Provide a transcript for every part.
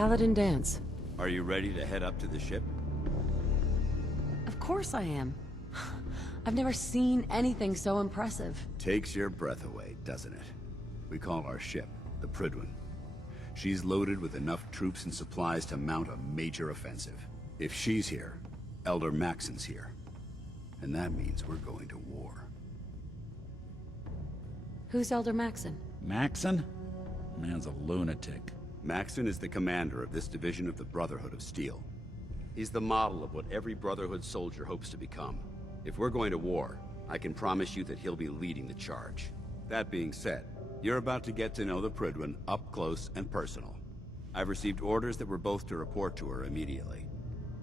Paladin Dance. Are you ready to head up to the ship? Of course I am. I've never seen anything so impressive. Takes your breath away, doesn't it? We call our ship the Prydwen. She's loaded with enough troops and supplies to mount a major offensive. If she's here, Elder Maxon's here. And that means we're going to war. Who's Elder Maxon? Maxon? Man's a lunatic. Maxon is the commander of this division of the Brotherhood of Steel. He's the model of what every Brotherhood soldier hopes to become. If we're going to war, I can promise you that he'll be leading the charge. That being said, you're about to get to know the Prydwen up close and personal. I've received orders that we're both to report to her immediately.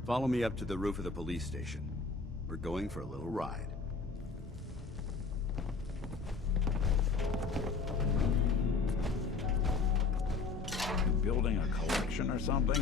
Follow me up to the roof of the police station. We're going for a little ride. You building a collection or something?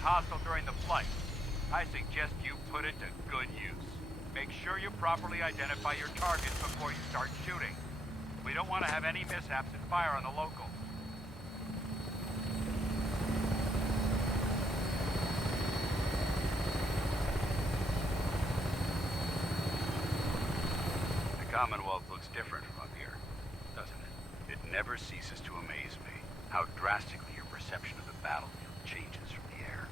Hostile during the flight. I suggest you put it to good use. Make sure you properly identify your targets before you start shooting. We don't want to have any mishaps and fire on the local. The Commonwealth looks different from up here, doesn't it? It never ceases to amaze me how drastically your perception of the battlefield changes from the air.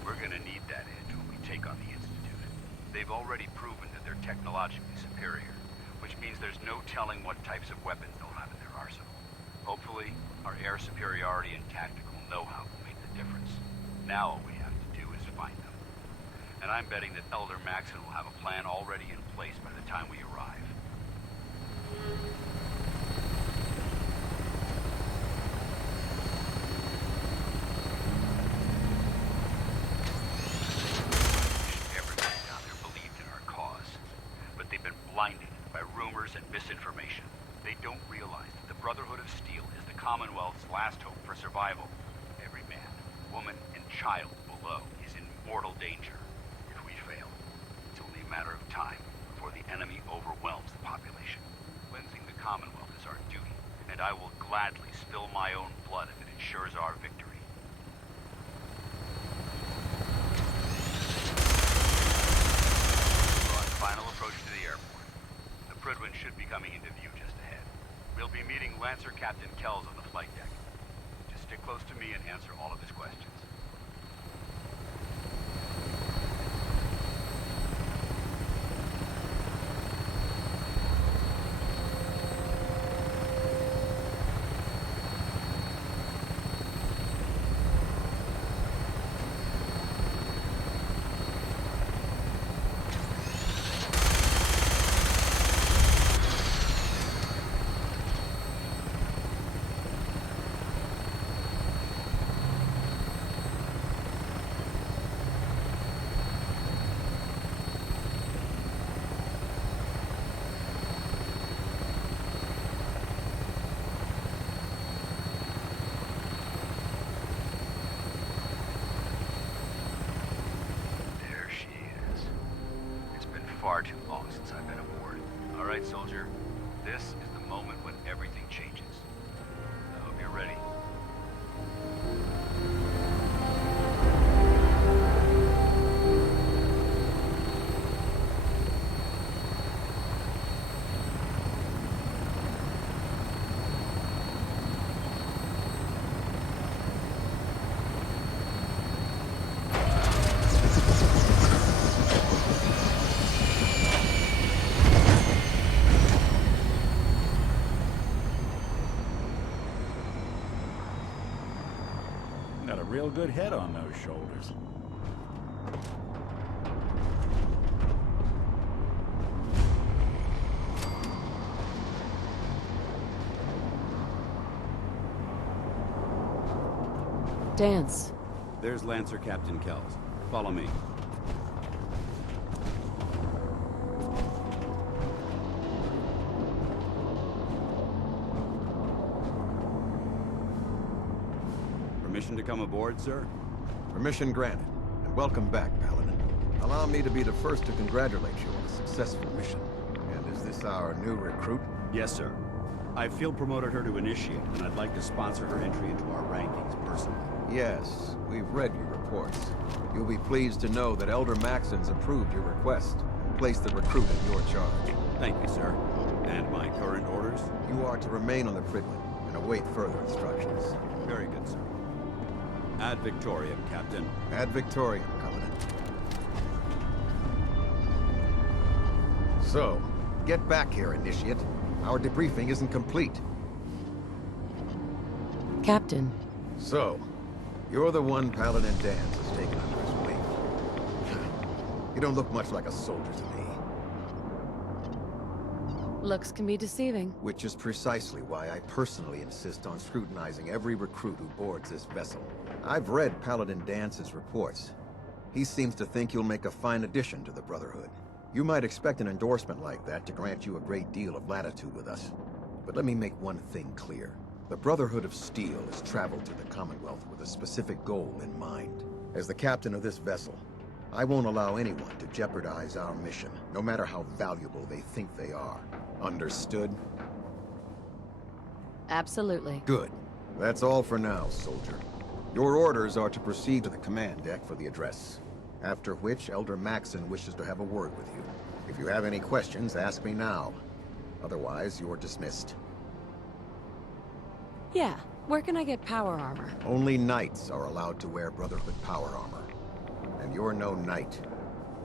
We're gonna need that edge when we take on the Institute. They've already proven that they're technologically superior, which means there's no telling what types of weapons they'll have in their arsenal. Hopefully, our air superiority and tactical know-how will make the difference. Now all we have to do is find them. And I'm betting that Elder Maxon will have a plan already in place by the time we arrive. Blinded by rumors and misinformation. They don't realize that the Brotherhood of Steel is the Commonwealth's last hope for survival. Every man, woman, and child below is in mortal danger. If we fail, it's only a matter of time before the enemy overwhelms the population. Cleansing the Commonwealth is our duty, and I will gladly spill my own blood if it ensures our victory. We're on final approach to the airport. Prydwen should be coming into view just ahead. We'll be meeting Lancer Captain Kells on the flight deck. Just stick close to me and answer all of his questions. Far too long since I've been aboard. All right, soldier. This is the moment when everything changes. I hope you're ready. real good head on those shoulders. Dance. There's Lancer Captain Kells. Follow me. Permission to come aboard, sir? Permission granted, and welcome back, Paladin. Allow me to be the first to congratulate you on a successful mission. And is this our new recruit? Yes, sir. I field promoted her to Initiate, and I'd like to sponsor her entry into our rankings personally. Yes, we've read your reports. You'll be pleased to know that Elder Maxon's approved your request and placed the recruit in your charge. Thank you, sir. And my current orders? You are to remain on the Prydwen and await further instructions. Very good, sir. Ad Victoriam, Captain. Ad Victoriam, Paladin. So, get back here, Initiate. Our debriefing isn't complete. Captain. So, you're the one Paladin Danse has taken under his wing. You don't look much like a soldier to me. Looks can be deceiving. Which is precisely why I personally insist on scrutinizing every recruit who boards this vessel. I've read Paladin Dance's reports. He seems to think you'll make a fine addition to the Brotherhood. You might expect an endorsement like that to grant you a great deal of latitude with us. But let me make one thing clear. The Brotherhood of Steel has traveled to the Commonwealth with a specific goal in mind. As the captain of this vessel, I won't allow anyone to jeopardize our mission, no matter how valuable they think they are. Understood? Absolutely. Good. That's all for now, soldier. Your orders are to proceed to the command deck for the address. After which, Elder Maxon wishes to have a word with you. If you have any questions, ask me now. Otherwise, you're dismissed. Yeah, where can I get power armor? Only knights are allowed to wear Brotherhood power armor. And you're no knight.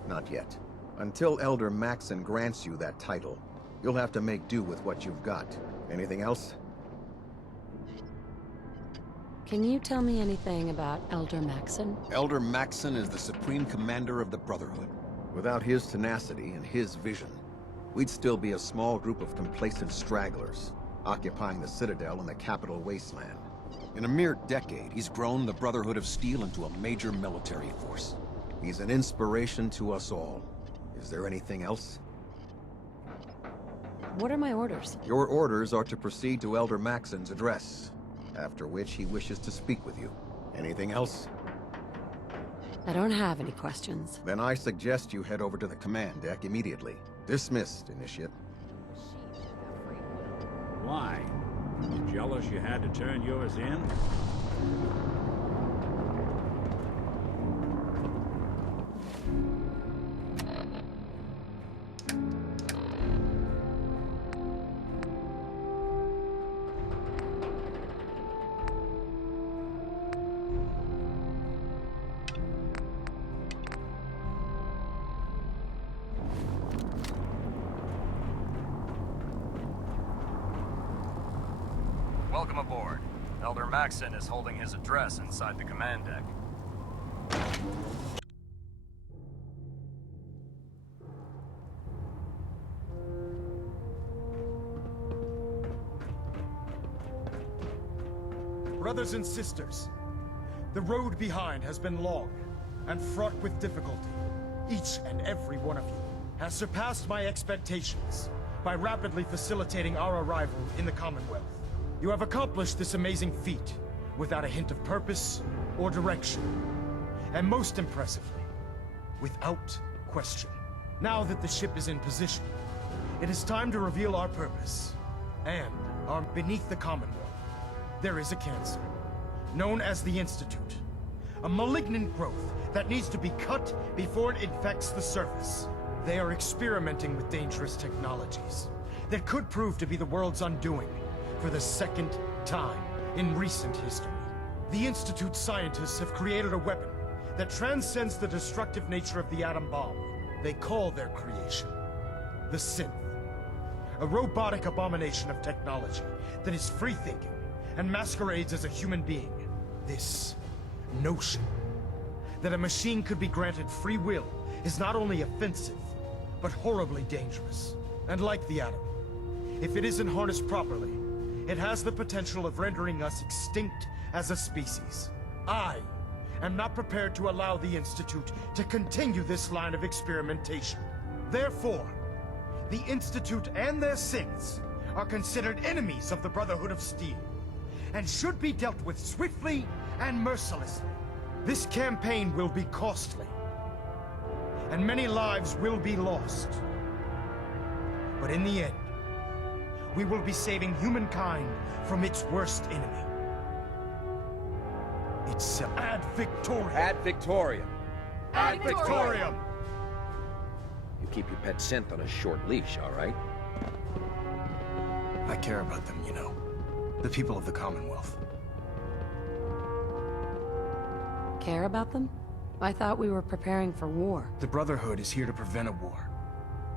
Not yet. Until Elder Maxon grants you that title, you'll have to make do with what you've got. Anything else? Can you tell me anything about Elder Maxon? Elder Maxon is the Supreme Commander of the Brotherhood. Without his tenacity and his vision, we'd still be a small group of complacent stragglers, occupying the Citadel in the capital wasteland. In a mere decade, he's grown the Brotherhood of Steel into a major military force. He's an inspiration to us all. Is there anything else? What are my orders? Your orders are to proceed to Elder Maxon's address, after which he wishes to speak with you. Anything else? I don't have any questions. Then I suggest you head over to the command deck immediately. Dismissed, Initiate. Why? You jealous you had to turn yours in? Welcome aboard. Elder Maxon is holding his address inside the command deck. Brothers and sisters, the road behind has been long and fraught with difficulty. Each and every one of you has surpassed my expectations by rapidly facilitating our arrival in the Commonwealth. You have accomplished this amazing feat without a hint of purpose or direction. And most impressively, without question. Now that the ship is in position, it is time to reveal our purpose. And beneath the Commonwealth, there is a cancer, known as the Institute. A malignant growth that needs to be cut before it infects the surface. They are experimenting with dangerous technologies that could prove to be the world's undoing for the second time in recent history. The Institute scientists have created a weapon that transcends the destructive nature of the atom bomb. They call their creation the Synth. A robotic abomination of technology that is free-thinking and masquerades as a human being. This notion that a machine could be granted free will is not only offensive, but horribly dangerous. And like the atom, if it isn't harnessed properly, it has the potential of rendering us extinct as a species. I am not prepared to allow the Institute to continue this line of experimentation. Therefore, the Institute and their synths are considered enemies of the Brotherhood of Steel, and should be dealt with swiftly and mercilessly. This campaign will be costly, and many lives will be lost. But in the end, we will be saving humankind from its worst enemy. It's Ad Victoriam. Ad Victoriam. Ad Victoriam! You keep your pet synth on a short leash, all right? I care about them, you know. The people of the Commonwealth. Care about them? I thought we were preparing for war. The Brotherhood is here to prevent a war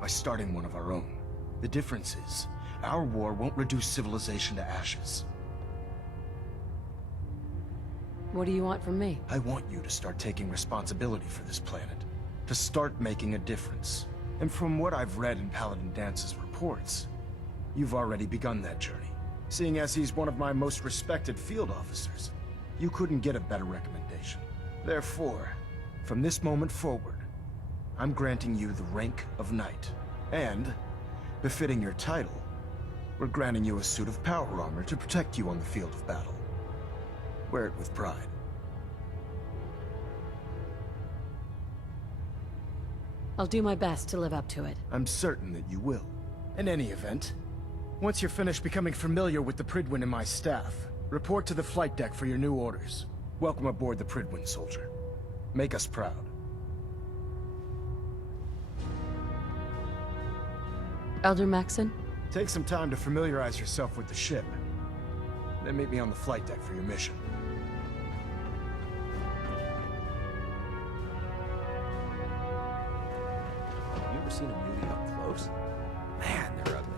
by starting one of our own. The difference is, our war won't reduce civilization to ashes. What do you want from me? I want you to start taking responsibility for this planet. To start making a difference. And from what I've read in Paladin Dance's reports, you've already begun that journey. Seeing as he's one of my most respected field officers, you couldn't get a better recommendation. Therefore, from this moment forward, I'm granting you the rank of Knight. And, befitting your title, we're granting you a suit of power armor to protect you on the field of battle. Wear it with pride. I'll do my best to live up to it. I'm certain that you will. In any event, once you're finished becoming familiar with the Prydwen and my staff, report to the flight deck for your new orders. Welcome aboard the Prydwen, soldier. Make us proud. Elder Maxon? Take some time to familiarize yourself with the ship. Then meet me on the flight deck for your mission. Have you ever seen a beauty up close? Man, they're ugly.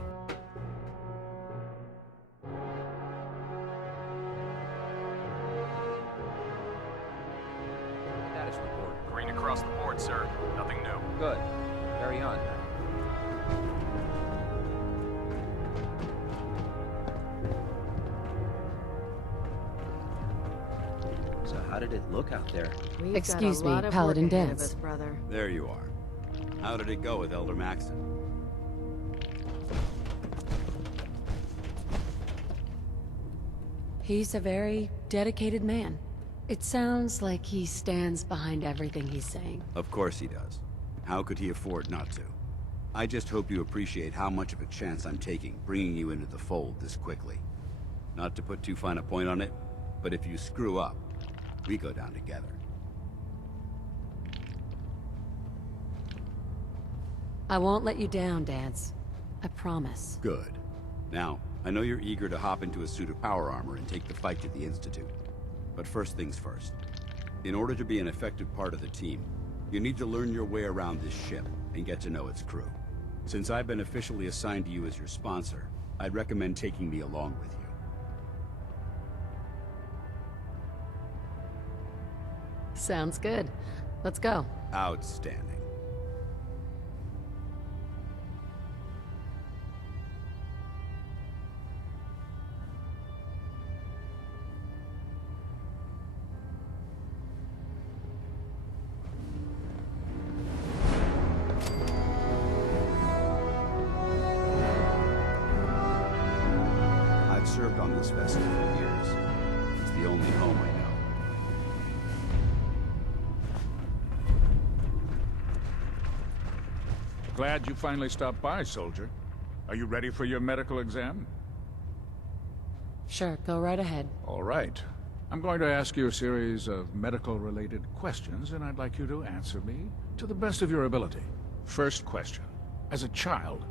Status report. Green across the board, sir. Nothing new. Good. Carry on. So how did it look out there? Excuse me, Paladin Dance. There you are. How did it go with Elder Maxon? He's a very dedicated man. It sounds like he stands behind everything he's saying. Of course he does. How could he afford not to? I just hope you appreciate how much of a chance I'm taking bringing you into the fold this quickly. Not to put too fine a point on it, but if you screw up, we go down together. I won't let you down, Dance. I promise. Good. Now, I know you're eager to hop into a suit of power armor and take the fight to the Institute. But first things first. In order to be an effective part of the team, you need to learn your way around this ship and get to know its crew. Since I've been officially assigned to you as your sponsor, I'd recommend taking me along with you. Sounds good. Let's go. Outstanding. I've served on this vessel for years. It's the only home I know. Glad you finally stopped by, soldier. Are you ready for your medical exam? Sure, go right ahead. All right. I'm going to ask you a series of medical-related questions, and I'd like you to answer me to the best of your ability. First question. As a child,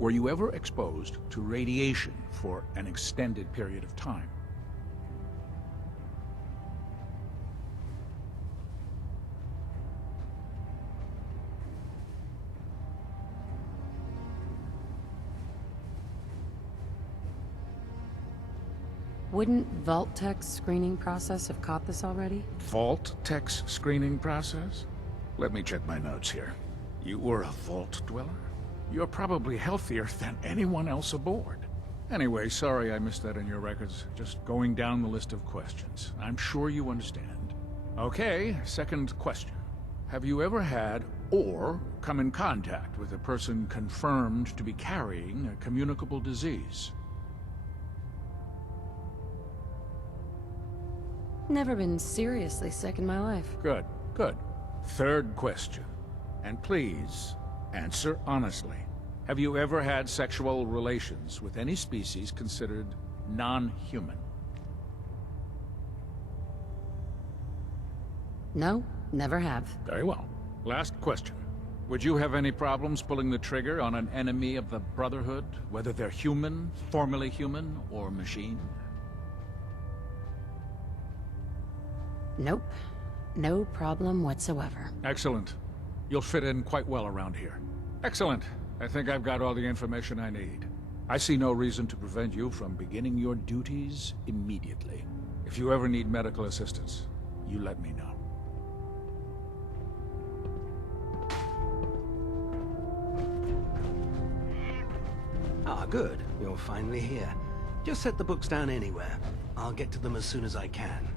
were you ever exposed to radiation for an extended period of time? Wouldn't Vault-Tech's screening process have caught this already? Vault-Tech's screening process? Let me check my notes here. You were a Vault Dweller? You're probably healthier than anyone else aboard. Anyway, sorry I missed that in your records. Just going down the list of questions. I'm sure you understand. Okay, second question. Have you ever had or come in contact with a person confirmed to be carrying a communicable disease? Never been seriously sick in my life. Good, good. Third question. And please, answer honestly. Have you ever had sexual relations with any species considered non-human? No, never have. Very well. Last question. Would you have any problems pulling the trigger on an enemy of the Brotherhood, whether they're human, formerly human, or machine? Nope. No problem whatsoever. Excellent. You'll fit in quite well around here. Excellent. I think I've got all the information I need. I see no reason to prevent you from beginning your duties immediately. If you ever need medical assistance, you let me know. Ah, good. You're finally here. Just set the books down anywhere. I'll get to them as soon as I can.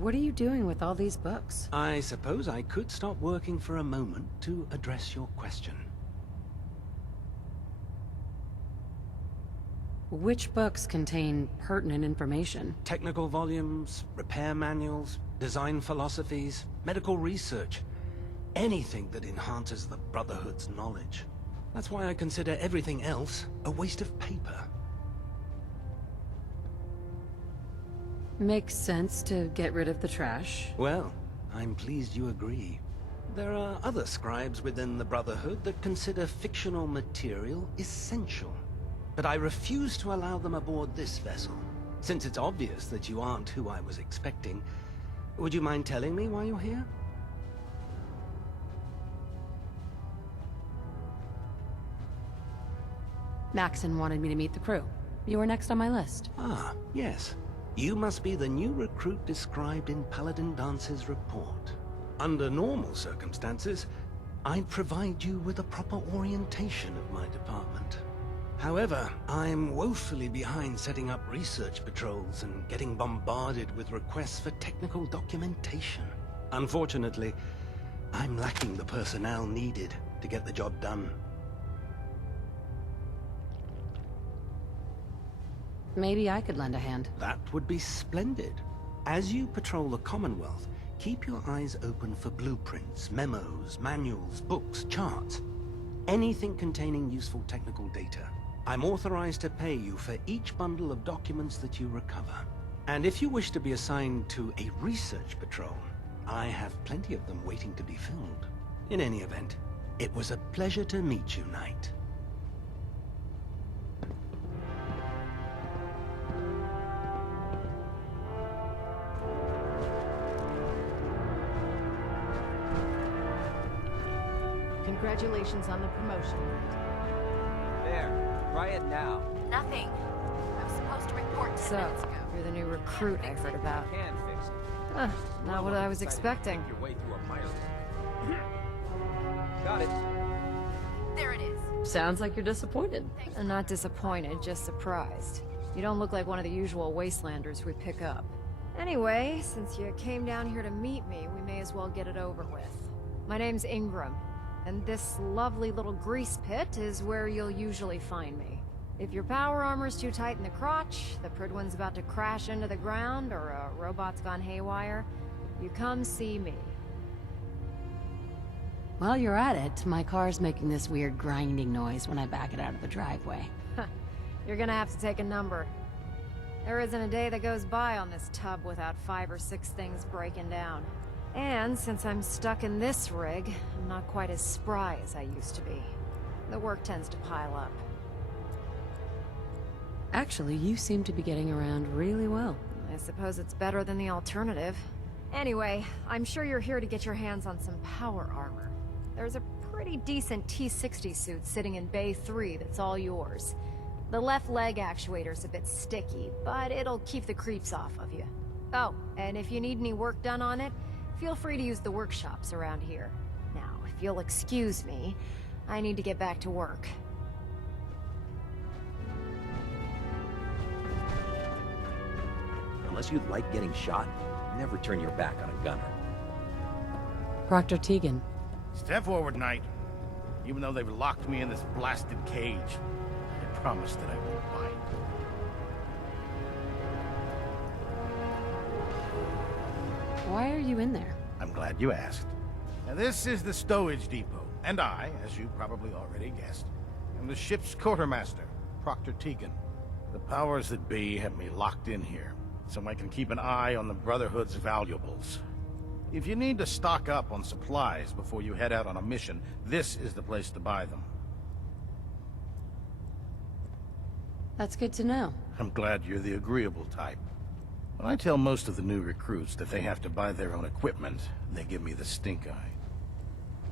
What are you doing with all these books? I suppose I could stop working for a moment to address your question. Which books contain pertinent information? Technical volumes, repair manuals, design philosophies, medical research. Anything that enhances the Brotherhood's knowledge. That's why I consider everything else a waste of paper. Makes sense to get rid of the trash. Well, I'm pleased you agree. There are other scribes within the Brotherhood that consider fictional material essential. But I refuse to allow them aboard this vessel. Since it's obvious that you aren't who I was expecting, would you mind telling me why you're here? Maxon wanted me to meet the crew. You were next on my list. Ah, yes. You must be the new recruit described in Paladin Dance's report. Under normal circumstances, I'd provide you with a proper orientation of my department. However, I'm woefully behind setting up research patrols and getting bombarded with requests for technical documentation. Unfortunately, I'm lacking the personnel needed to get the job done. Maybe I could lend a hand. That would be splendid. As you patrol the Commonwealth, keep your eyes open for blueprints, memos, manuals, books, charts. Anything containing useful technical data. I'm authorized to pay you for each bundle of documents that you recover. And if you wish to be assigned to a research patrol, I have plenty of them waiting to be filled. In any event, it was a pleasure to meet you, Knight. Congratulations on the promotion. There. Try it now. Nothing. I was supposed to report 10 minutes ago. You're the new recruit I heard about. Can fix it. Not what I was expecting. Your way through a mire. Got it. There it is. Sounds like you're disappointed. I'm not disappointed, just surprised. You don't look like one of the usual wastelanders we pick up. Anyway, since you came down here to meet me, we may as well get it over with. My name's Ingram, and this lovely little grease pit is where you'll usually find me. If your power armor's too tight in the crotch, the Pridwen's about to crash into the ground, or a robot's gone haywire, you come see me. While you're at it, my car's making this weird grinding noise when I back it out of the driveway. You're gonna have to take a number. There isn't a day that goes by on this tub without 5 or 6 things breaking down. And since I'm stuck in this rig, I'm not quite as spry as I used to be. The work tends to pile up. Actually, you seem to be getting around really well. I suppose it's better than the alternative. Anyway, I'm sure you're here to get your hands on some power armor. There's a pretty decent T-60 suit sitting in Bay 3 that's all yours. The left leg actuator's a bit sticky, but it'll keep the creeps off of you. Oh, and if you need any work done on it, feel free to use the workshops around here. Now, if you'll excuse me, I need to get back to work. Unless you like getting shot, never turn your back on a gunner. Proctor Tegan. Step forward, Knight. Even though they've locked me in this blasted cage, I promise that I won't bite. Why are you in there? I'm glad you asked. Now, this is the stowage depot, and I, as you probably already guessed, am the ship's quartermaster, Proctor Tegan. The powers that be have me locked in here, so I can keep an eye on the Brotherhood's valuables. If you need to stock up on supplies before you head out on a mission, this is the place to buy them. That's good to know. I'm glad you're the agreeable type. When I tell most of the new recruits that they have to buy their own equipment, they give me the stink eye.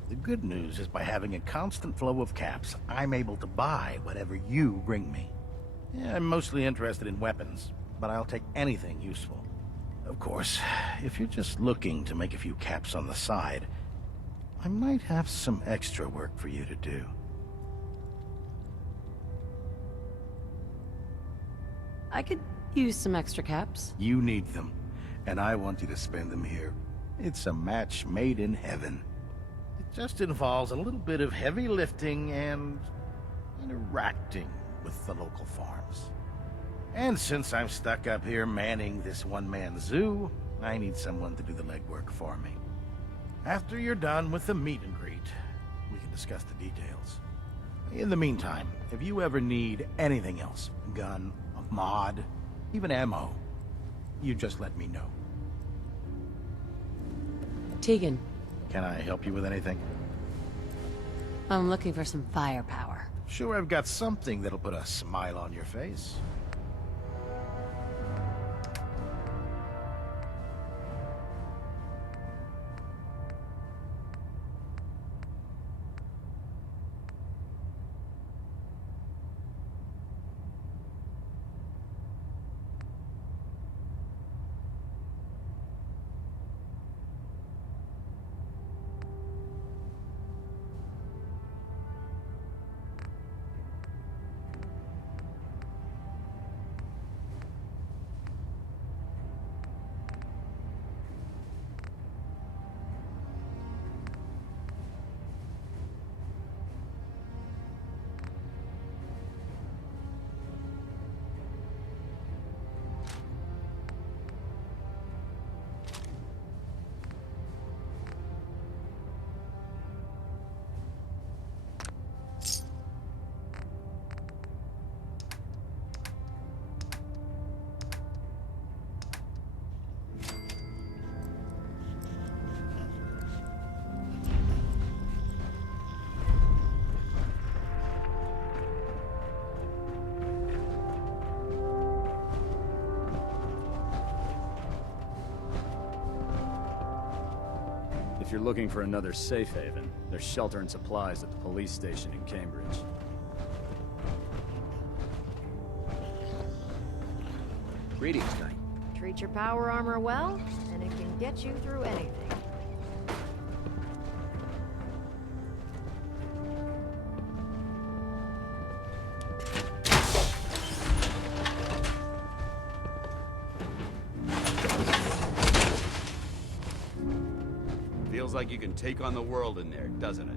The good news is by having a constant flow of caps, I'm able to buy whatever you bring me. Yeah, I'm mostly interested in weapons, but I'll take anything useful. Of course, if you're just looking to make a few caps on the side, I might have some extra work for you to do. I could use some extra caps. You need them, and I want you to spend them here. It's a match made in heaven. It just involves a little bit of heavy lifting and interacting with the local farms. And since I'm stuck up here manning this one-man zoo, I need someone to do the legwork for me. After you're done with the meet and greet, we can discuss the details. In the meantime, if you ever need anything else, a gun, a mod, even ammo, you just let me know. Tegan. Can I help you with anything? I'm looking for some firepower. Sure, I've got something that'll put a smile on your face. If you're looking for another safe haven, there's shelter and supplies at the police station in Cambridge. Greetings, Knight. Treat your power armor well, and it can get you through anything. Feels like you can take on the world in there, doesn't it?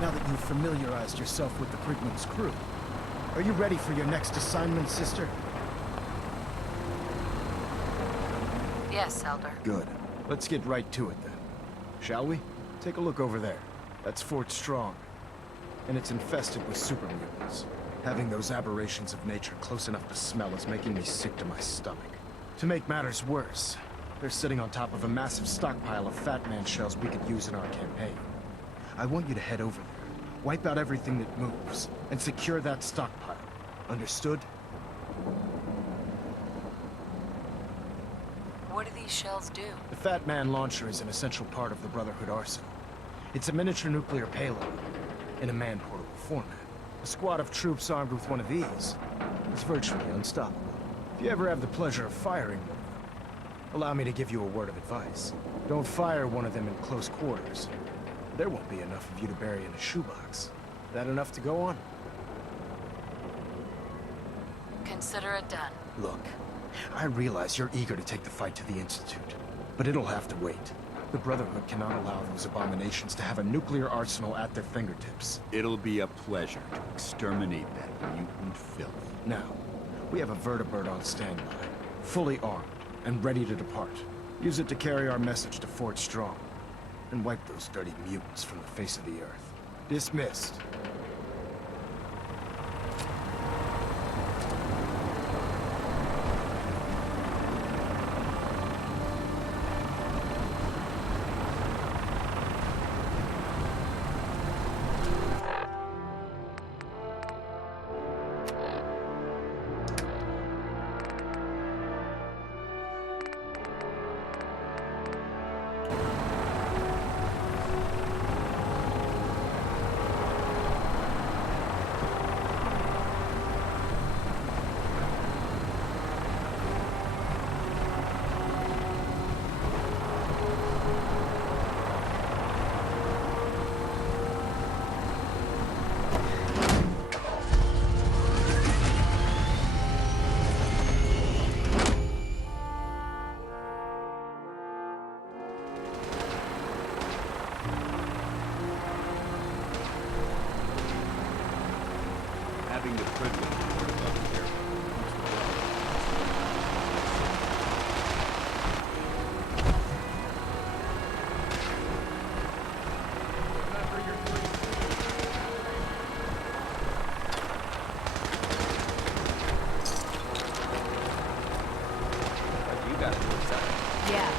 now that you've familiarized yourself with the Krigman's crew. Are you ready for your next assignment, sister? Yes, Elder. Good. Let's get right to it then. Shall we? Take a look over there. That's Fort Strong. And it's infested with super mutants. Having those aberrations of nature close enough to smell is making me sick to my stomach. To make matters worse, they're sitting on top of a massive stockpile of Fat Man shells we could use in our campaign. I want you to head over there, wipe out everything that moves, and secure that stockpile. Understood? What do these shells do? The Fat Man launcher is an essential part of the Brotherhood arsenal. It's a miniature nuclear payload in a man-portable format. A squad of troops armed with one of these is virtually unstoppable. If you ever have the pleasure of firing one of them, allow me to give you a word of advice. Don't fire one of them in close quarters. There won't be enough of you to bury in a shoebox. That enough to go on? Consider it done. Look, I realize you're eager to take the fight to the Institute, but it'll have to wait. The Brotherhood cannot allow those abominations to have a nuclear arsenal at their fingertips. It'll be a pleasure to exterminate that mutant filth. Now, we have a vertibird on standby, fully armed and ready to depart. Use it to carry our message to Fort Strong, and wipe those dirty mutants from the face of the earth. Dismissed. Having the privilege to work up here. You got it inside. Yeah.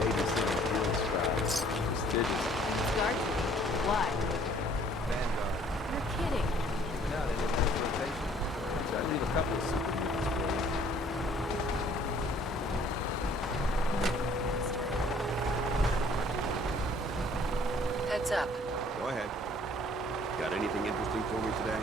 Babysitting field scribes. Prestigious. Start? Why? Vanguard. You're kidding. No, they didn't have rotation. So I leave a couple of super units for you. Heads up. Go ahead. Got anything interesting for me today?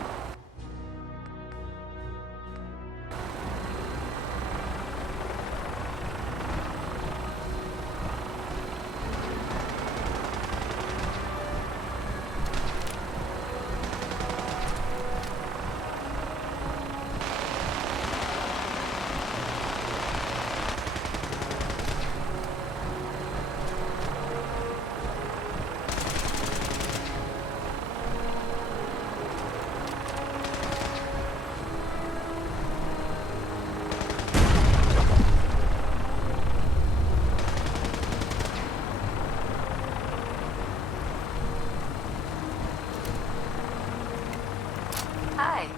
Hi.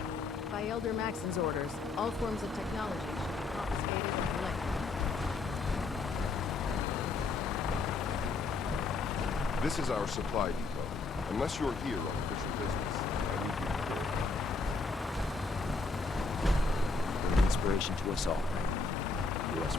By Elder Maxon's orders, all forms of technology should be confiscated and collected. This is our supply depot. Unless you're here on official business, I need you to clear. You're an inspiration to us all, right? U.S.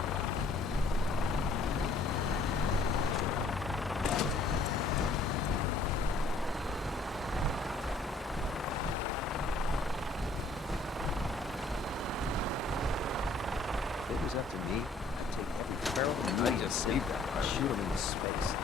If it was up to me, I'd take every barrel of meat and save that and shoot them into space.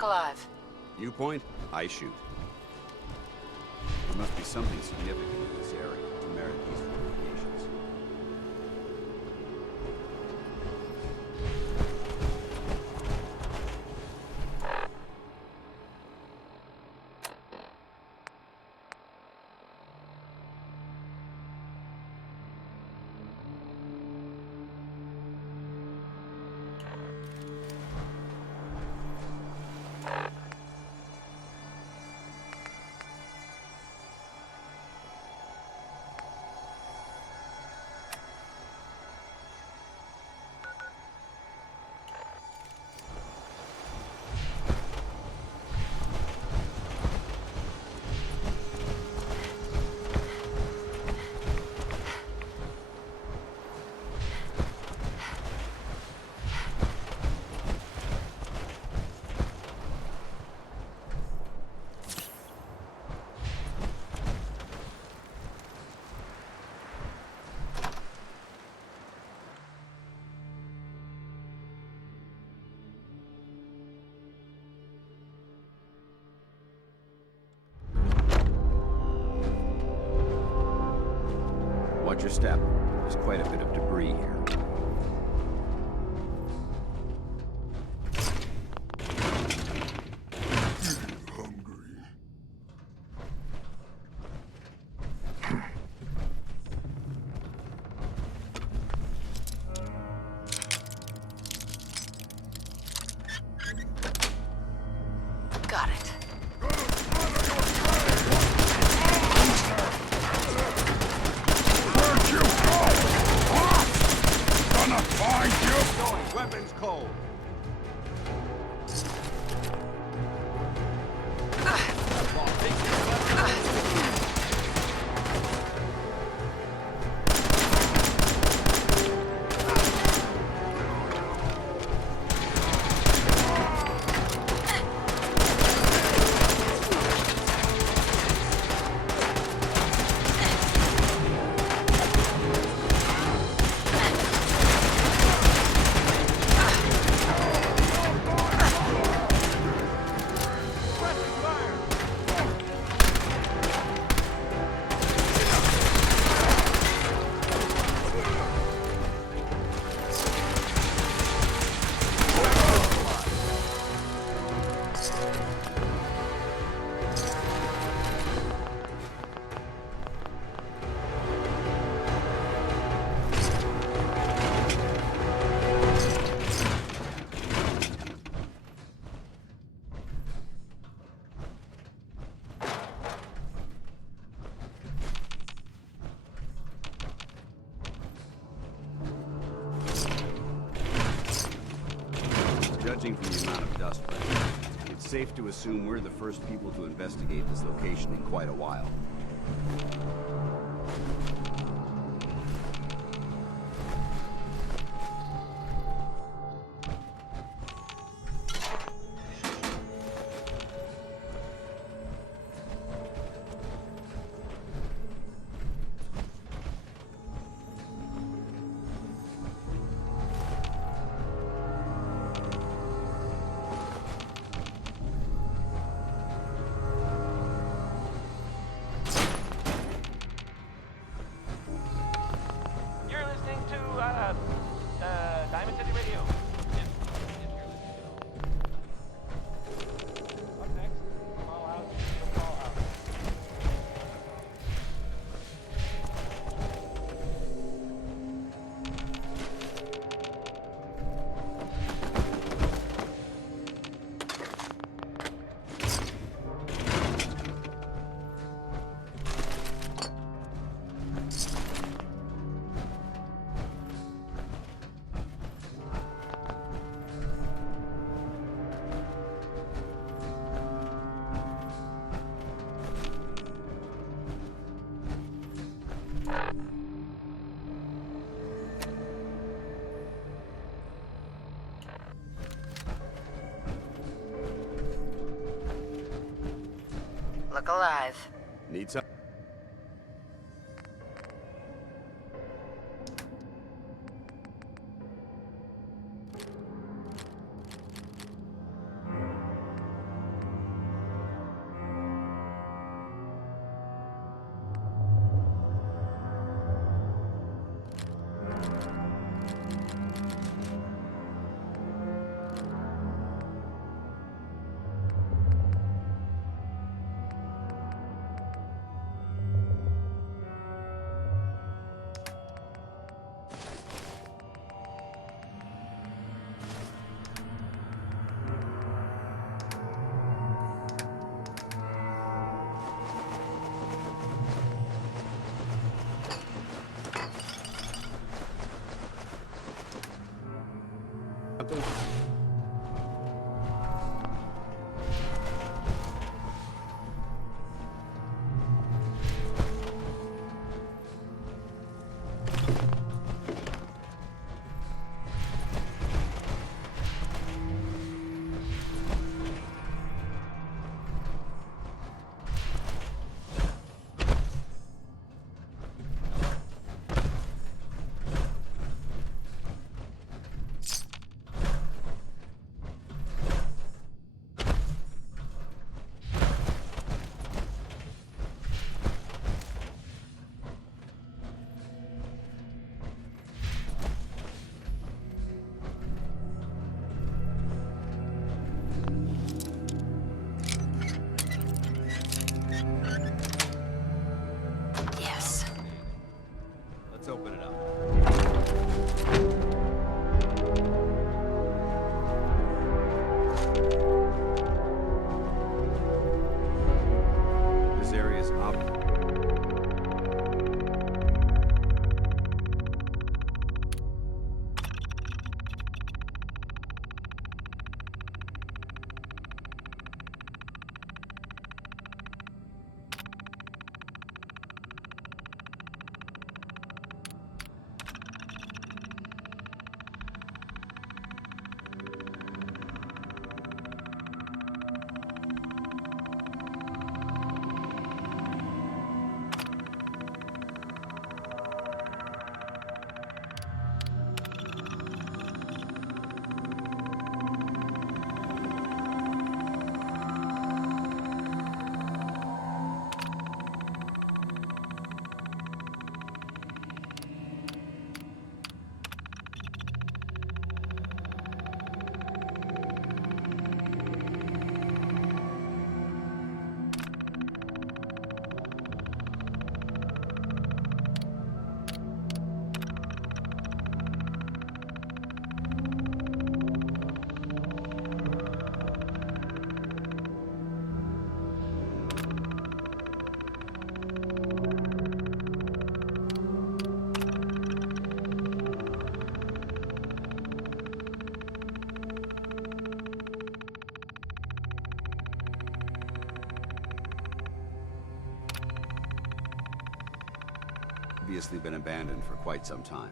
Look alive. You point, I shoot. There must be something significant in this area to merit these fortifications. Watch your step. There's quite a bit of debris here. Got it. Weapons cold. Judging from the amount of dust present, it's safe to assume we're the first people to investigate this location in quite a while. Diamond City Radio. Up next, Fallout, Fallout. Look alive. Need some? obviously been abandoned for quite some time.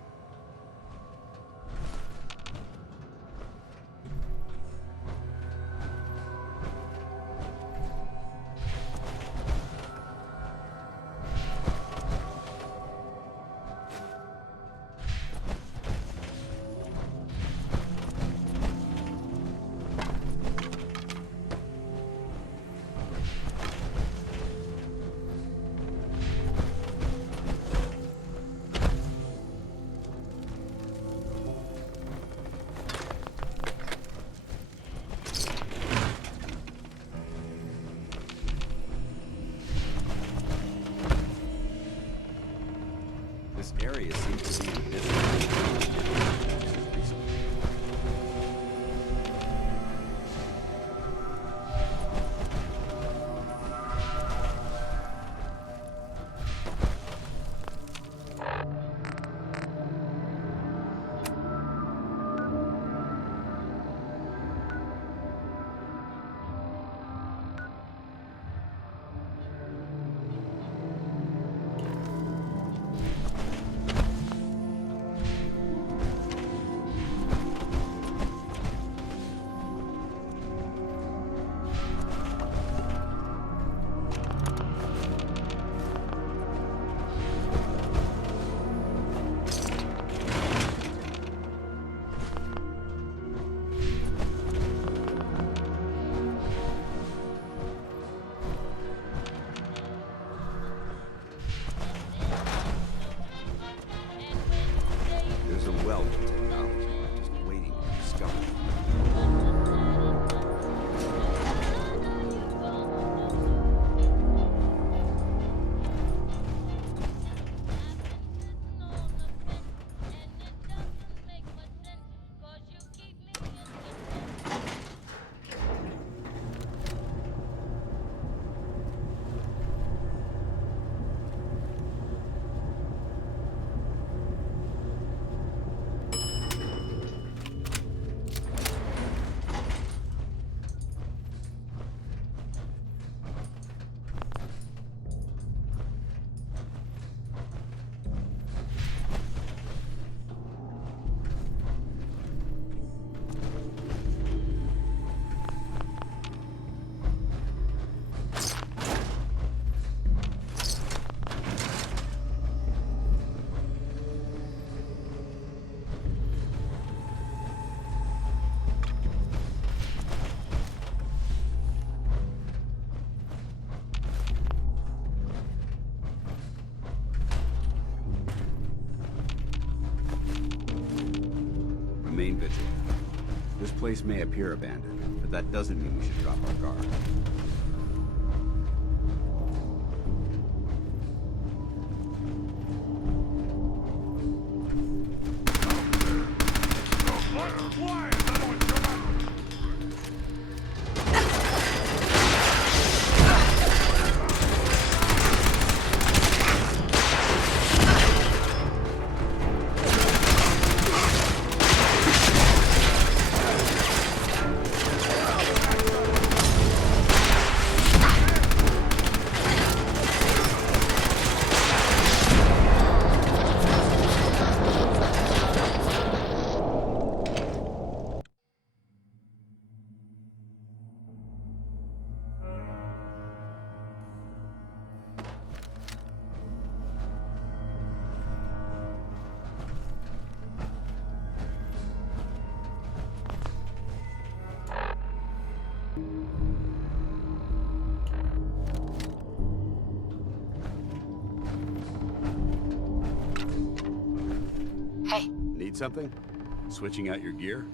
This area seems to be a bit recently. There's a wealth of technology just waiting to be discovered. Remain vigilant. This place may appear abandoned, but that doesn't mean we should drop our guard. Hey. Need something? Switching out your gear?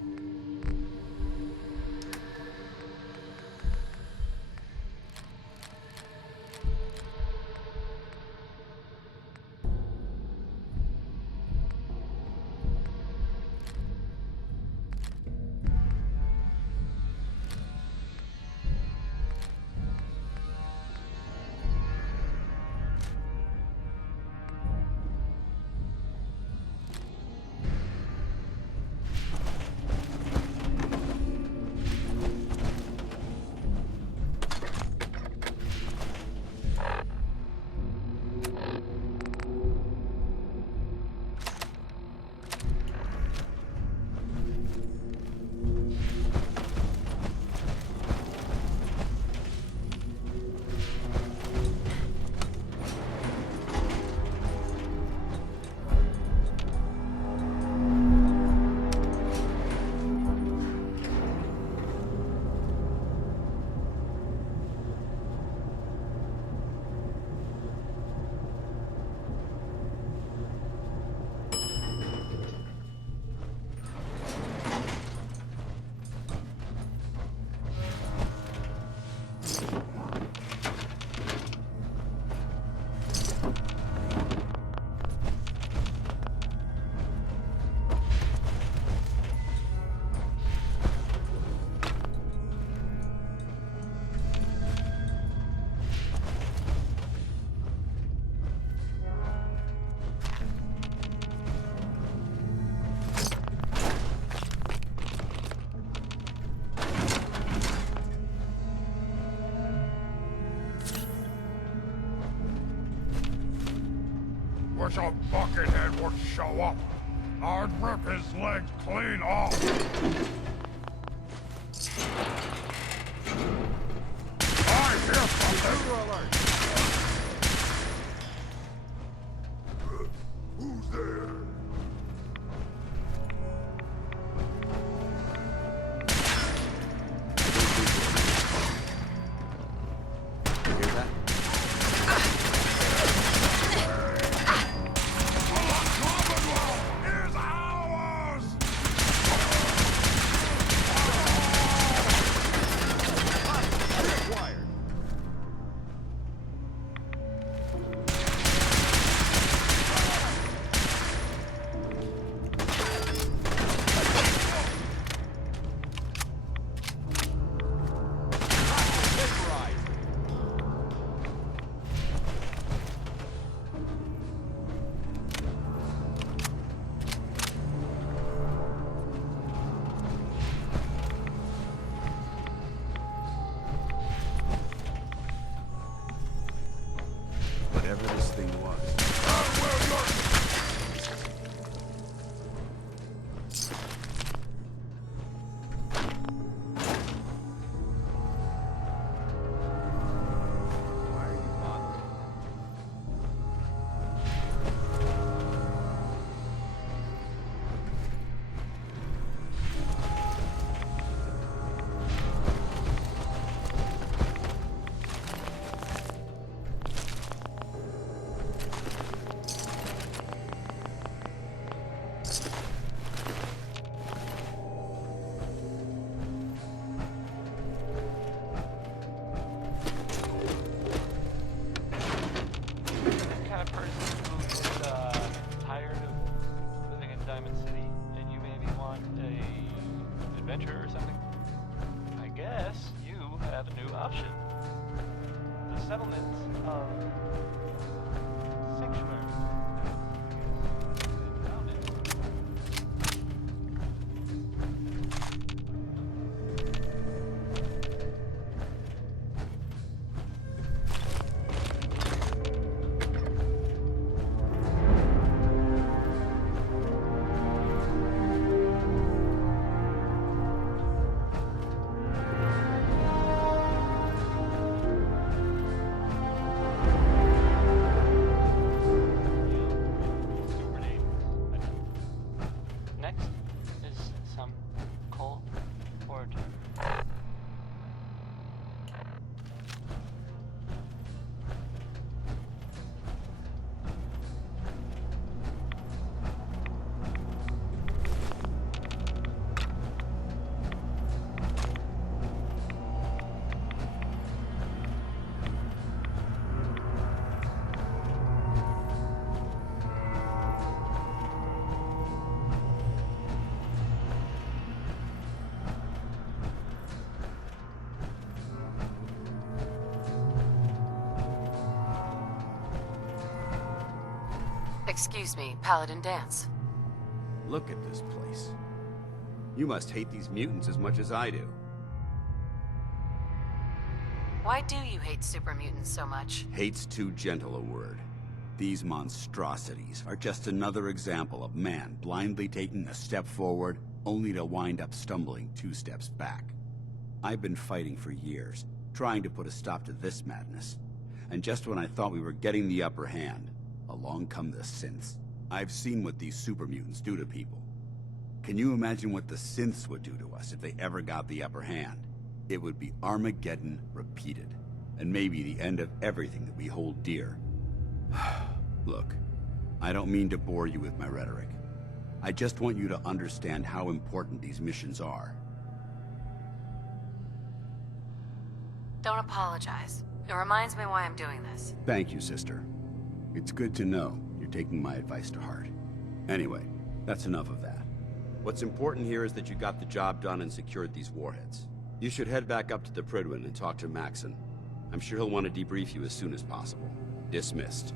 Wish a buckethead would show up. I'd rip his legs clean off. I hear something. Who's there? You hear that? Is ours! Acquired. Whatever this thing was. The kind of person who is tired of living in Diamond City, and you maybe want a adventure or something. I guess you have a new option. The settlement of Sanctuary. Found it. Super name. Next is some coal or Excuse me, Paladin Dance. Look at this place. You must hate these mutants as much as I do. Why do you hate super mutants so much? Hate's too gentle a word. These monstrosities are just another example of man blindly taking a step forward, only to wind up stumbling 2 steps back. I've been fighting for years, trying to put a stop to this madness. And just when I thought we were getting the upper hand, along come the synths. I've seen what these super mutants do to people. Can you imagine what the synths would do to us if they ever got the upper hand? It would be Armageddon repeated, and maybe the end of everything that we hold dear. Look, I don't mean to bore you with my rhetoric. I just want you to understand how important these missions are. Don't apologize. It reminds me why I'm doing this. Thank you, sister. It's good to know you're taking my advice to heart. Anyway, that's enough of that. What's important here is that you got the job done and secured these warheads. You should head back up to the Prydwen and talk to Maxon. I'm sure he'll want to debrief you as soon as possible. Dismissed.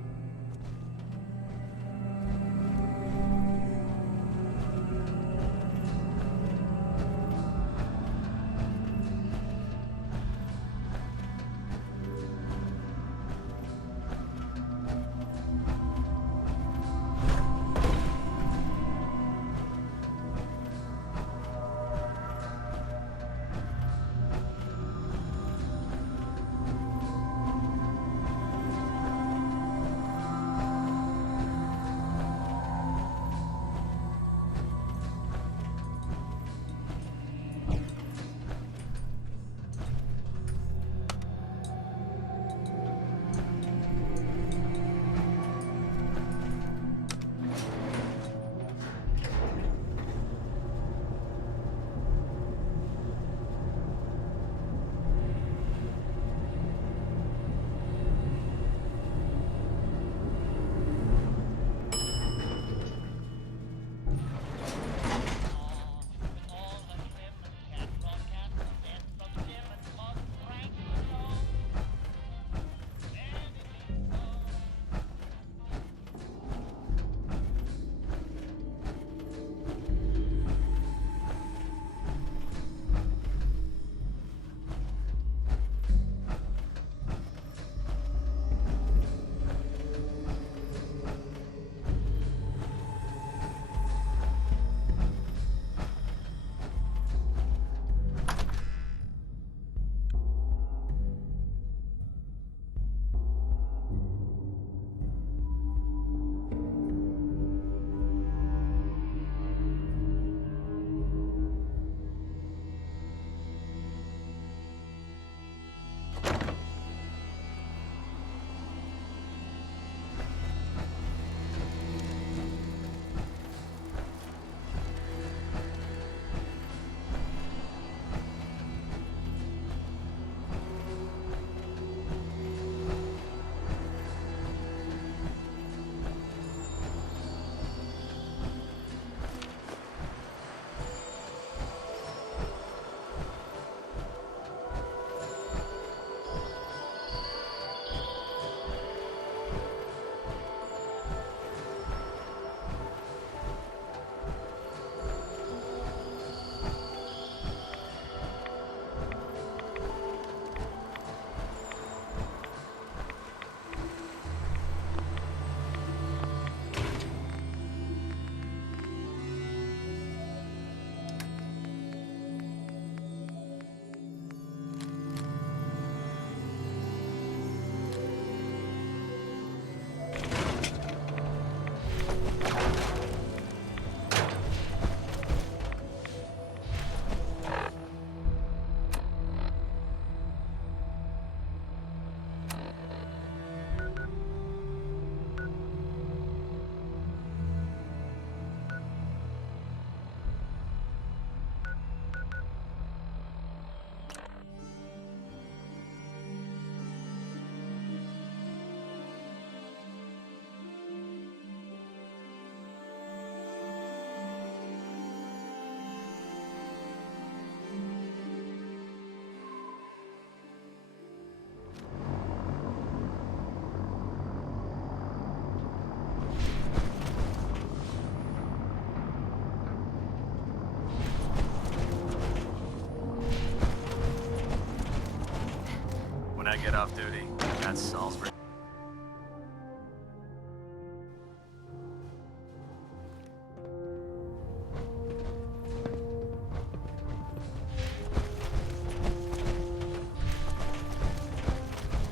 get off duty. That's Salisbury.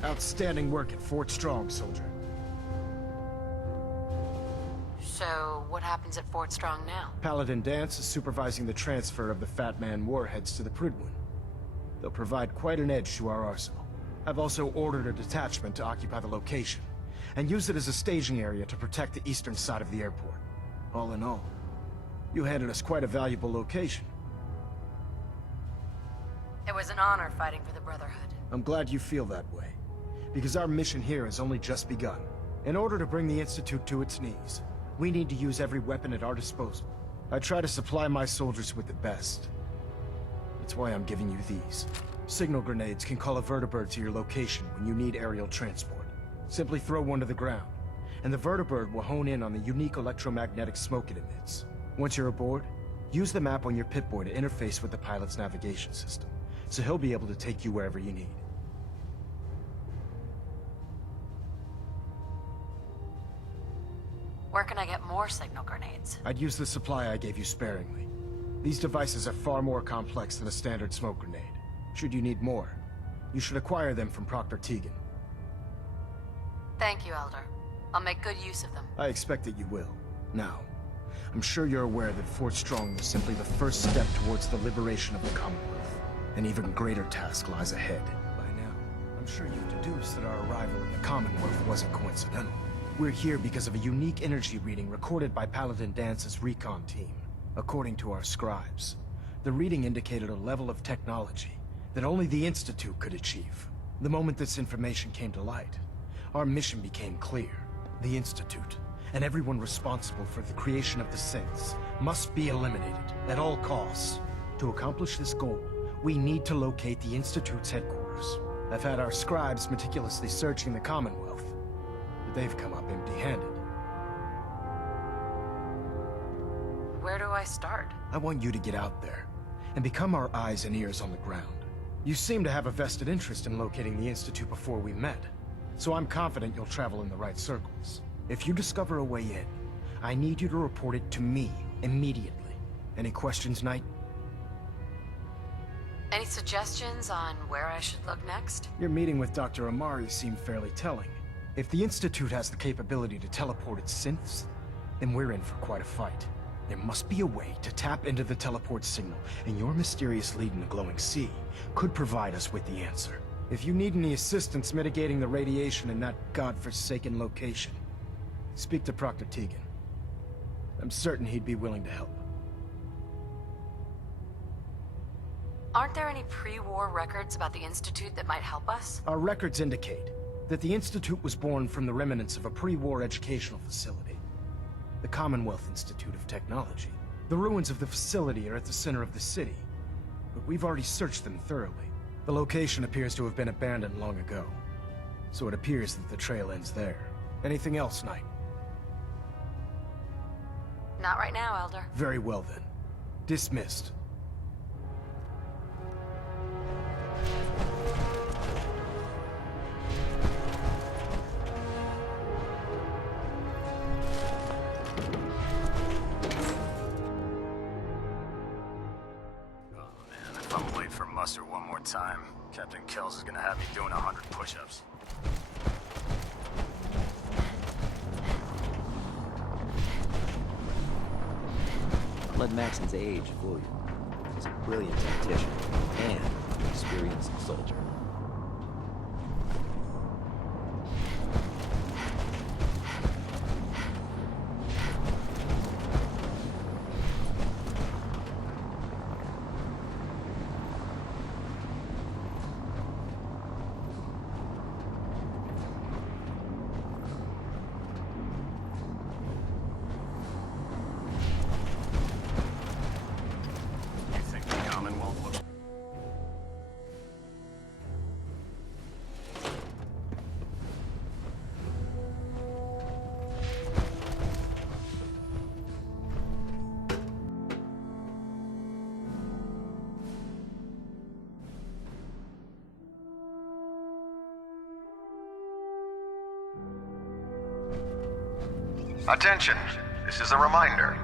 Outstanding work at Fort Strong, soldier. So, what happens at Fort Strong now? Paladin Danse is supervising the transfer of the Fat Man warheads to the Prydwen. They'll provide quite an edge to our arsenal. I've also ordered a detachment to occupy the location, and use it as a staging area to protect the eastern side of the airport. All in all, you handed us quite a valuable location. It was an honor fighting for the Brotherhood. I'm glad you feel that way, because our mission here has only just begun. In order to bring the Institute to its knees, we need to use every weapon at our disposal. I try to supply my soldiers with the best. That's why I'm giving you these. Signal grenades can call a vertibird to your location when you need aerial transport. Simply throw one to the ground, and the vertibird will hone in on the unique electromagnetic smoke it emits. Once you're aboard, use the map on your Pip-Boy to interface with the pilot's navigation system, so he'll be able to take you wherever you need. Where can I get more signal grenades? I'd use the supply I gave you sparingly. These devices are far more complex than a standard smoke grenade. Should you need more, you should acquire them from Proctor Tegan. Thank you, Elder. I'll make good use of them. I expect that you will. Now, I'm sure you're aware that Fort Strong was simply the first step towards the liberation of the Commonwealth. An even greater task lies ahead. By now, I'm sure you've deduced that our arrival in the Commonwealth wasn't coincidental. We're here because of a unique energy reading recorded by Paladin Dance's recon team. According to our scribes, the reading indicated a level of technology that only the Institute could achieve. The moment this information came to light, our mission became clear. The Institute, and everyone responsible for the creation of the synths, must be eliminated at all costs. To accomplish this goal, we need to locate the Institute's headquarters. I've had our scribes meticulously searching the Commonwealth, but they've come up empty-handed. Where do I start? I want you to get out there and become our eyes and ears on the ground. You seem to have a vested interest in locating the Institute before we met, so I'm confident you'll travel in the right circles. If you discover a way in, I need you to report it to me immediately. Any questions, Knight? Any suggestions on where I should look next? Your meeting with Dr. Amari seemed fairly telling. If the Institute has the capability to teleport its synths, then we're in for quite a fight. There must be a way to tap into the teleport signal, and your mysterious lead in the glowing sea could provide us with the answer. If you need any assistance mitigating the radiation in that godforsaken location, speak to Proctor Tegan. I'm certain he'd be willing to help. Aren't there any pre-war records about the Institute that might help us? Our records indicate that the Institute was born from the remnants of a pre-war educational facility, the Commonwealth Institute of Technology. The ruins of the facility are at the center of the city, but we've already searched them thoroughly. The location appears to have been abandoned long ago, so it appears that the trail ends there. Anything else, Knight? Not right now, Elder. Very well then. Dismissed. One more time, Captain Kells is gonna have me doing 100 push-ups. Don't let Maxon's age fool you. He's a brilliant tactician and an experienced soldier. Attention, this is a reminder.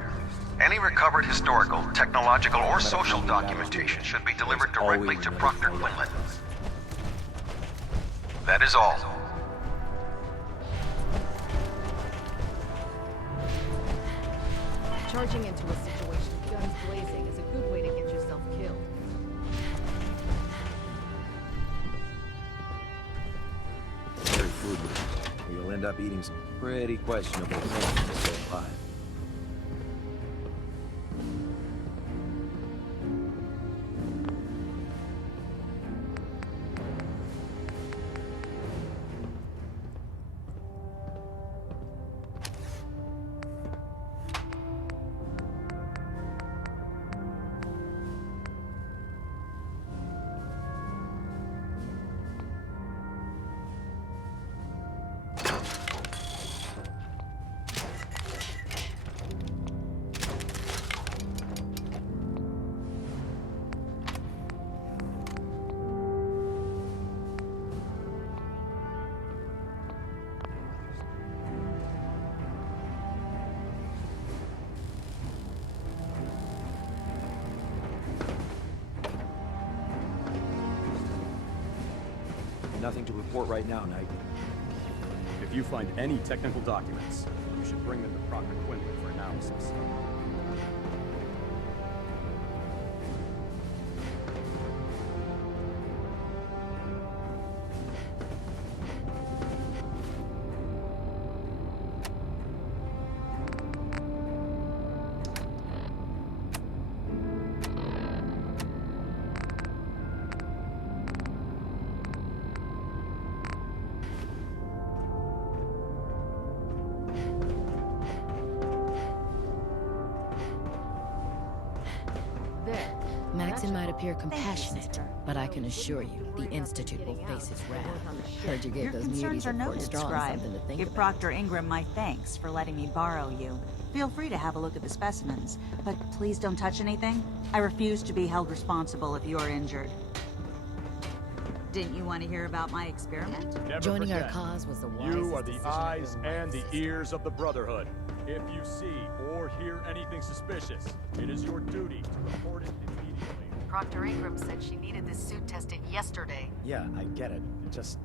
Any recovered historical, technological, or social documentation should be delivered directly to Proctor Quinlan. That is all. Charging into a situation, guns blazing, is a good way to get yourself killed. Very food, or you'll end up eating some pretty questionable things to stay alive. Nothing to report right now, Knight. If you find any technical documents, you should bring them to Proctor Quinlan for analysis. Maxon might appear compassionate, but I can assure you, the Institute will face its wrath. Heard you gave Your those concerns muties are at Fort noted, Strong Scribe. something to think Give about. Proctor Ingram my thanks for letting me borrow you. Feel free to have a look at the specimens, but please don't touch anything. I refuse to be held responsible if you're injured. Didn't you want to hear about my experiment? Joining our cause was the wisest You are the decision eyes of your and the life. ears of the Brotherhood. If you see or hear anything suspicious, it is your duty to report it immediately. Proctor Ingram said she needed this suit tested yesterday. Yeah, I get it. Just...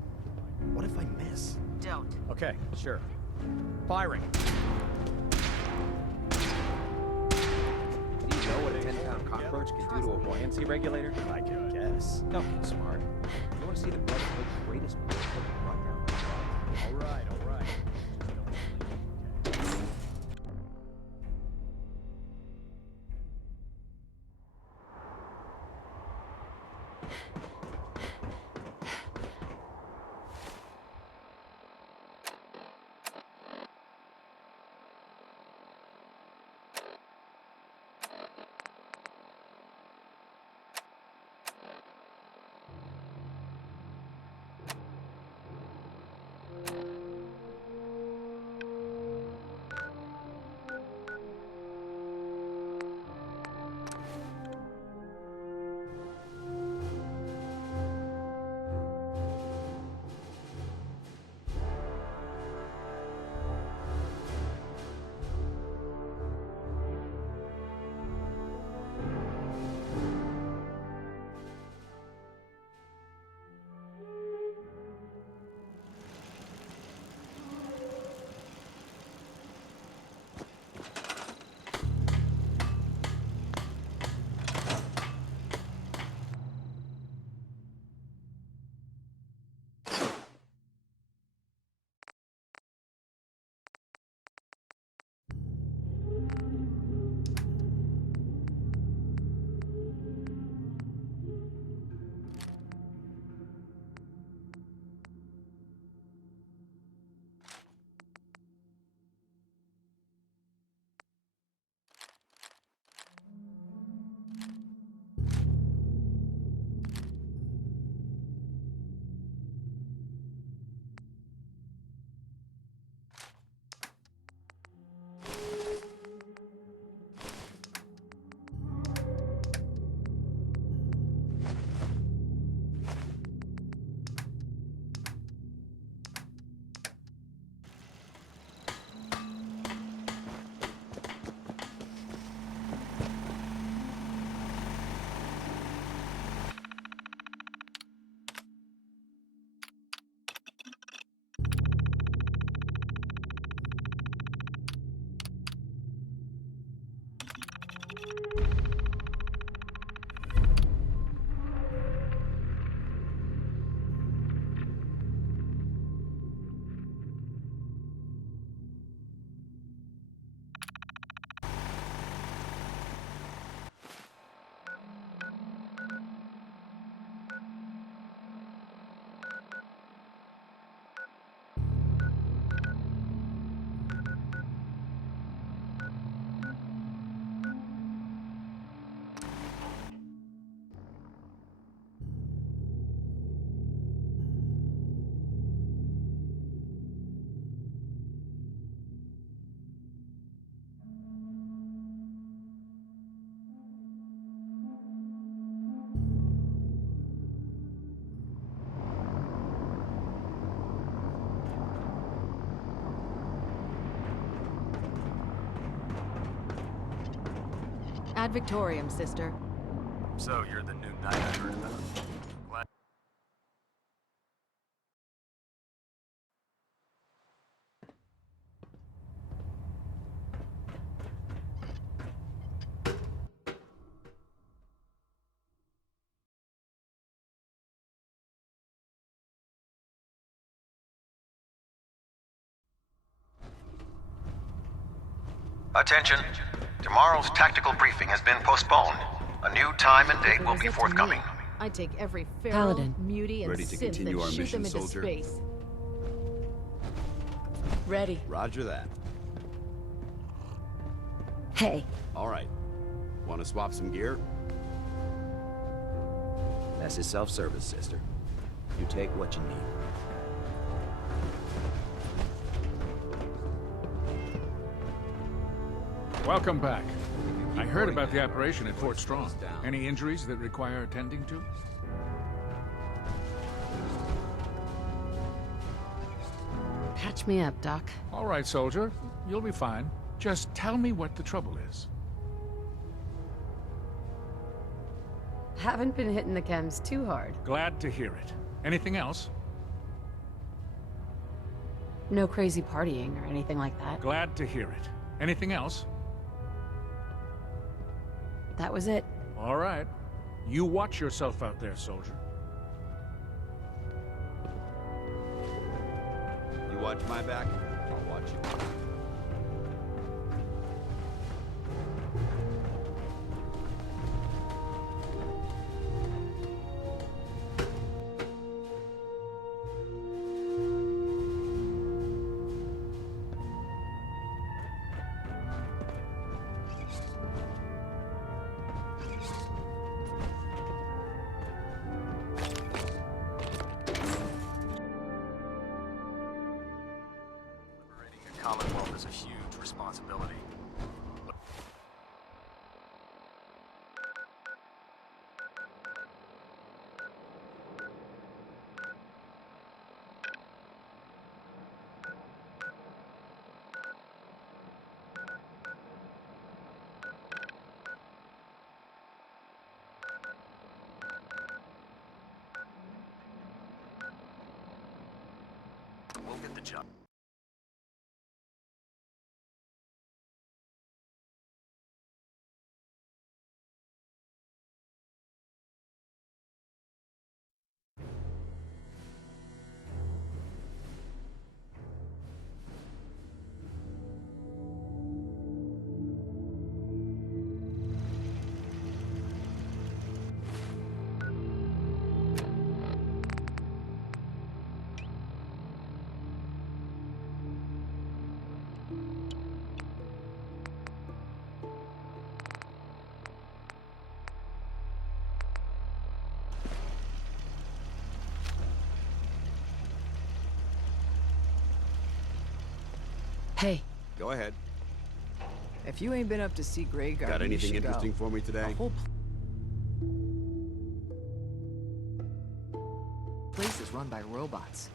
what if I miss? Don't. Okay, sure. Firing. Do you know what a 10-pound cockroach can do to a buoyancy regulator? I can guess. Don't get smart. You want to see the Brotherhood's greatest work brought down by God? All right, all right. Ad Victoriam, sister. So you're the new knight I heard about. Glad. Attention. Tomorrow's tactical briefing has been postponed. A new time and date will be forthcoming. I take every feral, Paladin. mutie, and Ready to synth continue and our shoot mission, them into soldier? space. Ready. Roger that. Hey. All right. Want to swap some gear? This is self-service, sister. You take what you need. Welcome back. I heard about the operation at Fort Strong. Any injuries that require attending to? Patch me up, Doc. All right, soldier. You'll be fine. Just tell me what the trouble is. Haven't been hitting the chems too hard. Glad to hear it. Anything else? No crazy partying or anything like that. Glad to hear it. Anything else? That was it. All right. You watch yourself out there, soldier. You watch my back, I'll watch you. Liberating a Commonwealth is a huge responsibility. We'll get the job. Hey. Go ahead. If you ain't been up to see Grey Garden, Got you anything should interesting go. for me today? The whole place is run by robots.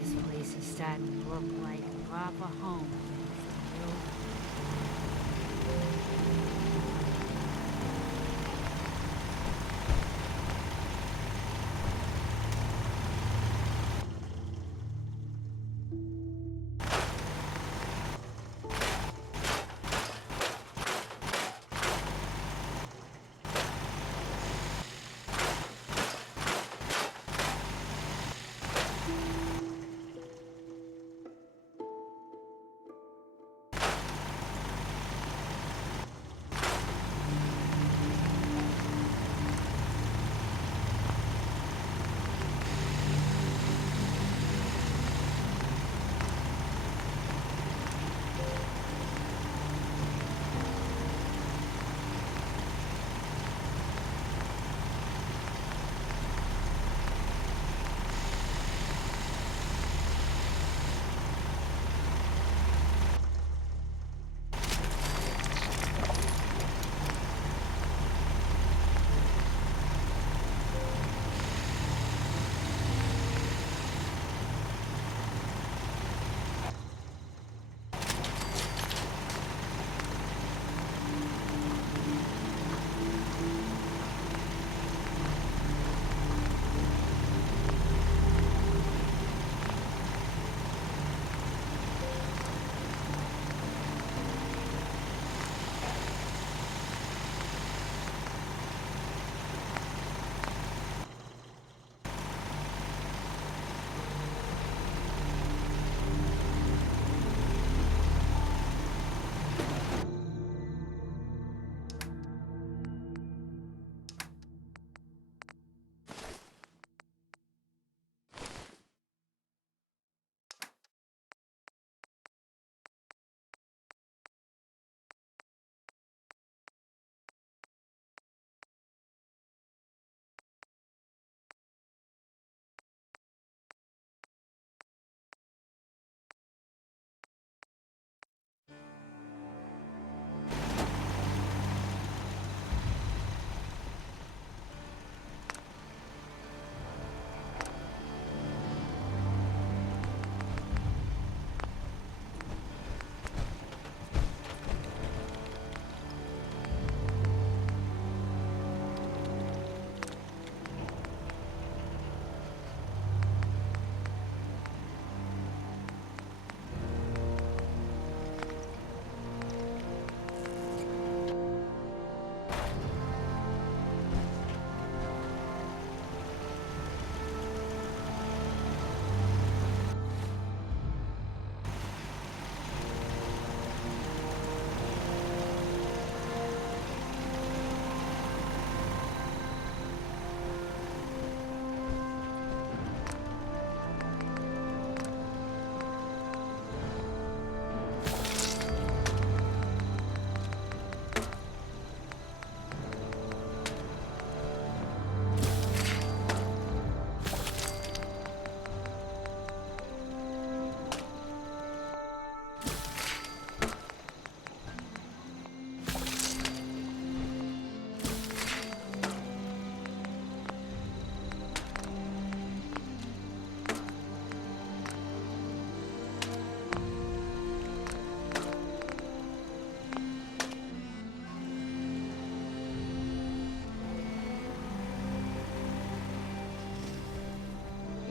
This place is starting to look like a proper home.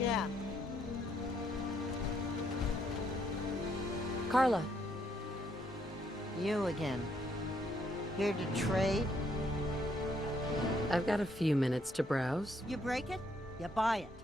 Yeah. Carla. You again. Here to trade? I've got a few minutes to browse. You break it, you buy it.